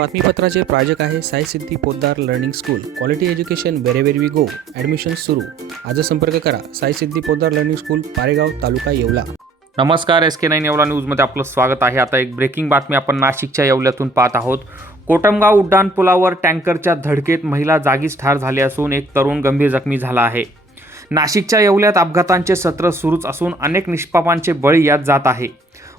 बातमीपत्राचे प्रायोजक आहे Sai Siddhi Poddar learning school. Quality education wherever we go. Admission सुरू. आज संपर्क करा. Sai Siddhi Poddar learning school, Paregaon, taluka Yeola. नमस्कार, SK9 येवला न्यूजमध्ये आपलं स्वागत आहे. आता एक ब्रेकिंग बातमी आपण नाशिकच्या येवल्यातून पाहत आहोत. कोटमगाव उड्डाणपुलावर टँकरच्या धडकेत महिला जागीच ठार झाली असून एक तरुण गंभीर जखमी झाला आहे. नाशिकच्या येवल्यात अपघातांचे सत्र सुरूच असून अनेक निष्पापांचे बळी यात जात आहे.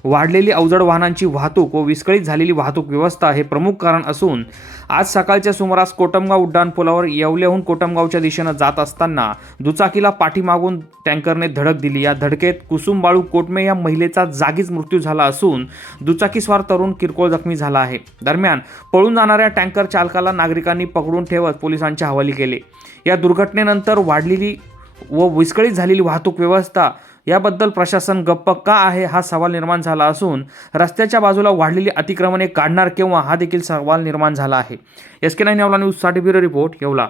वाढलेली अवजड वाहनांची वाहतूक व विस्कळीत झालेली वाहतूक व्यवस्था हे प्रमुख कारण असून आज सकाळच्या सुमारास कोटमगाव उड्डाणपुलावर येवल्याहून कोटमगावच्या दिशेनं जात असताना दुचाकीला पाठीमागून टँकरने धडक दिली. या धडकेत कुसुमबाळू कोटमे या महिलेचा जागीच मृत्यू झाला असून दुचाकीस्वार तरुण किरकोळ जखमी झाला आहे. दरम्यान पळून जाणाऱ्या टँकर चालकाला नागरिकांनी पकडून ठेवत पोलिसांच्या हवाली केले. या दुर्घटनेनंतर वाढलेली व विस्कळीत झालेली वाहतूक व्यवस्था याबद्दल प्रशासन गप्प का आहे हा सवाल निर्माण झाला असून रस्त्याच्या बाजूला वाढलेली अतिक्रमणे काढणार केव्हा हा देखील सवाल निर्माण झाला आहे. SK9 येवला न्यूजसाठी ब्युरो रिपोर्ट येवला.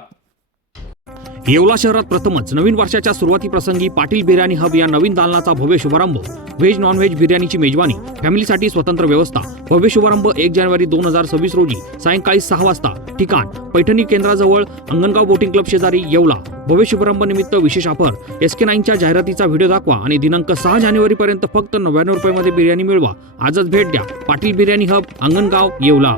येवला शहरात प्रथमच नवीन वर्षाच्या सुरुवातीप्रसंगी पाटील बिर्याणी हब या नवीन दालनाचा भव्य शुभारंभ. व्हेज नॉन व्हेज बिर्याणीची मेजवानी, फॅमिलीसाठी स्वतंत्र व्यवस्था. भव्य शुभारंभ 1 जानेवारी 2026 रोजी सायंकाळी 6 वाजता. ठिकाण पैठणी केंद्राजवळ, अंगणगाव बोटिंग क्लब शेजारी, येवला. भव्य शुभारंभ निमित्त विशेष ऑफर. SK9च्या जाहिरातीचा व्हिडिओ दाखवा आणि दिनांक 6 जानेवारीपर्यंत फक्त 99 रुपयांमध्ये बिर्याणी मिळवा. आजच भेट द्या. पाटील बिर्याणी हब, अंगणगाव, येवला.